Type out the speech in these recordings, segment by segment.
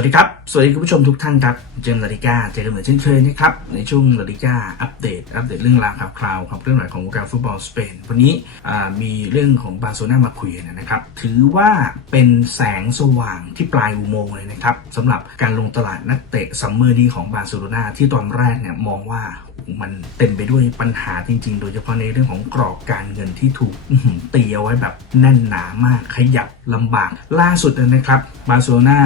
วัสดีครับ สวัสดีคุณผู้ชมทุกท่านครับ เจนลาลิก้า เจอกันเหมือนเช่นเคยนะครับ ในช่วงลาลิก้าอัปเดต อัปเดตเรื่องราวข่าวคราวครับเรื่องราวของวงการฟุตบอลสเปน วันนี้มีเรื่องของบาร์โซนามาคุยนะครับ ถือว่าเป็นแสงสว่างที่ปลายอุโมงค์เลยนะครับสำหรับการลงตลาดนักเตะซัมเมอร์นี้ของบาร์เซโลนาที่ตอนแรกเนี่ยมองว่ามันเต็มไปด้วยปัญหาจริง ๆ โดยเฉพาะในเรื่องของกรอบการเงินที่ถูกตีเอาไว้แบบแน่นหนามากขยับลำบาก ล่าสุดนะครับบาร์เซโลนา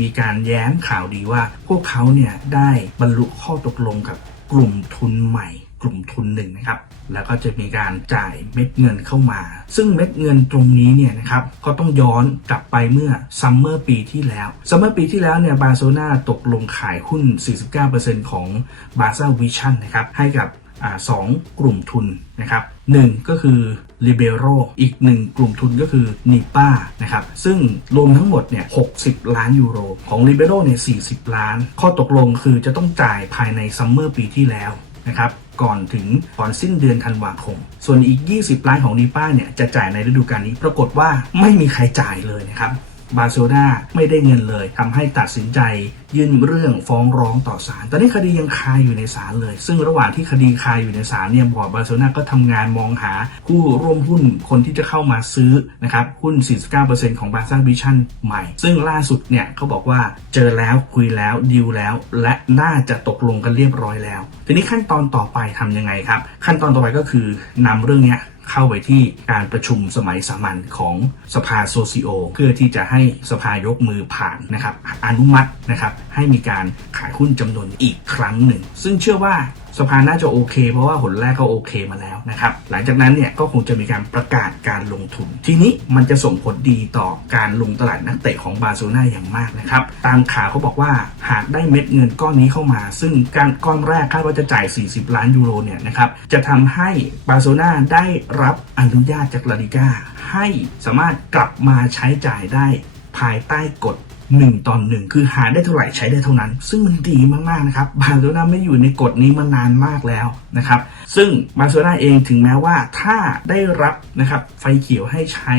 มีการแย้มข่าวดีว่า พวกเขาเนี่ยได้บรรลุข้อตกลงกับกลุ่มทุนใหม่ กลุ่มทุนหนึ่งนะครับ แล้วก็จะมีการจ่ายเม็ดเงินเข้ามา ซึ่งเม็ดเงินตรงนี้เนี่ยนะครับก็ต้องย้อนกลับไปเมื่อซัมเมอร์ปีที่แล้วซัมเมอร์ปีที่แล้วเนี่ยบาร์เซโลนาตกลงขายหุ้น 49%ของบาร์ซาวิชั่นนะครับให้กับอสองกลุ่มทุนนะครับ หนึ่งก็คือ Libero อีกหนึ่งกลุ่มทุนก็คือ Nipa นะครับซึ่งรวมทั้งหมดเนี่ย60 ล้านยูโร ของ Libero เนี่ย40 ล้าน ข้อตกลงคือจะต้องจ่ายภายในซัมเมอร์ปีที่แล้วนะครับก่อนถึงก่อนสิ้นเดือนธันวาคม ส่วนอีก 20 ล้านของนิป้าเนี่ยจะจ่ายในฤดูกาลนี้ปรากฏว่าไม่มีใครจ่ายเลยนะครับบาร์เซโลนาไม่ได้เงินเลยทำให้ตัดสินใจ ยื่นเรื่องฟ้องร้องต่อศาลตอนนี้คดียังคาอยู่ในศาลเลย ซึ่งระหว่างที่คดีคาอยู่ในศาลเนี่ยบอร์ดบาร์เซโลนาก็ทำงานมองหาผู้ร่วมหุ้นคนที่จะเข้ามาซื้อนะครับหุ้น 49%ของบาร์ซ่าวิชั่นใหม่ ซึ่งล่าสุดเนี่ยเขาบอกว่าเจอแล้วคุยแล้วดีลแล้ว และน่าจะตกลงกันเรียบร้อยแล้ว ทีนี้ขั้นตอนต่อไปทำยังไงครับ ขั้นตอนต่อไปก็คือนำเรื่องเนี้ยเข้าไปที่การประชุมสมัยสามัญของสภาโซซิโอ เพื่อที่จะให้สภายกมือผ่านนะครับอนุมัตินะครับให้มีการขายหุ้นจำนวนอีกครั้งหนึ่ง ซึ่งเชื่อว่าสภาน่าจะโอเค เพราะว่าหนแรกก็โอเคมาแล้วนะครับ หลังจากนั้นเนี่ยก็คงจะมีการประกาศการลงทุน ทีนี้มันจะส่งผลดีต่อการลงตลาดนักเตะของบาร์เซโลนาอย่างมากนะครับ ตามข่าวเขาบอกว่าหากได้เม็ดเงินก้อนนี้เข้ามา ซึ่งการก้อนแรกคาดว่าจะจ่าย 40 ล้านยูโรเนี่ยนะครับ จะทำให้บาร์เซโลนาได้รับอนุญาตจากลาลิก้าให้สามารถกลับมาใช้จ่ายได้ภายใต้กฎ 1ตอนหนึ่งคือหาได้เท่าไหร่ใช้ได้เท่านั้น ซึ่งมันดีมากๆนะครับบาร์เซโลนาไม่อยู่ในกฎนี้มานานมากแล้วนะครับซึ่งบาร์เซโลนาเองถึงแม้ว่าถ้าได้รับนะครับไฟเขียวให้ใช้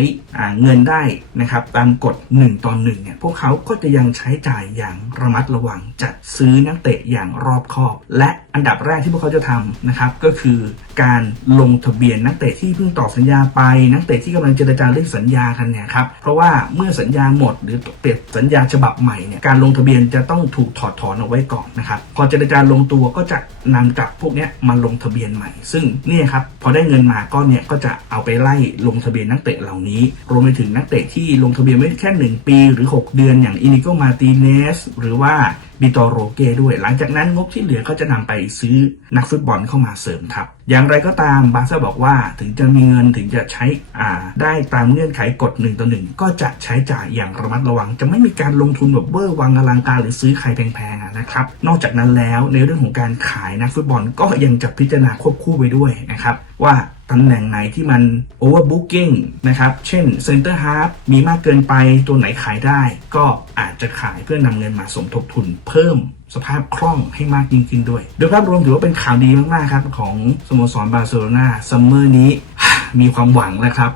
เงินได้นะครับตามกฎ 1ตอนหนึ่งเนี่ยพวกเขาก็จะยังใช้จ่ายอย่างระมัดระวังจัดซื้อนักเตะอย่างรอบคอบ และอันดับแรกที่พวกเขาจะทำนะครับก็คือการลงทะเบียนนักเตะที่เพิ่งต่อสัญญาไปนักเตะที่กำลังเจรจาเรื่องสัญญากันเนี่ยครับเพราะว่าเมื่อสัญญาหมดหรือเปลี่ยนสัญญาฉบับใหม่เนี่ยการลงทะเบียนจะต้องถูกถอดถอนเอาไว้ก่อนนะครับพอเจรจาลงตัวก็จะนำกลับพวกนี้มาลงทะเบียนใหม่ ซึ่งเนี่ยครับพอได้เงินมาก้อนเนี่ยก็จะเอาไปไล่ลงทะเบียนนักเตะเหล่านี้ รวมไปถึงนักเตะที่ลงทะเบียนไม่แค่ 1 ปีหรือ 6 เดือนอย่างอินิโกมาติเนสหรือว่า บิโตโรเก้ด้วย หลังจากนั้นงบที่เหลือก็จะนำไปซื้อนักฟุตบอลเข้ามาเสริมทัพ อย่างไรก็ตามบาร์ซ่าบอกว่าถึงจะมีเงินถึงจะใช้อ่าได้ตามเงื่อนไขกฎหนึ่งต่อหนึ่งก็จะใช้จ่ายอย่างระมัดระวัง จะไม่มีการลงทุนแบบเวอร์วังอลังการหรือซื้อใครแพงๆนะครับ นอกจากนั้นแล้วในเรื่องของการขายนักฟุตบอลก็ยังจะพิจารณาควบคู่ไปด้วยนะครับว่า ตำแหน่งไหนที่มัน overbooking นะครับ เช่น center half มีมากเกินไปตัวไหนขายได้ ก็อาจจะขายเพื่อนำเงินมาสมทบทุนเพิ่มสภาพคล่องให้มากยิ่งขึ้นด้วย โดยภาพรวมถือว่าเป็นข่าวดีมาก ๆ ครับ ของสโมสรบาร์เซโลนาซัมเมอร์นี้ มีความหวังแล้วครับ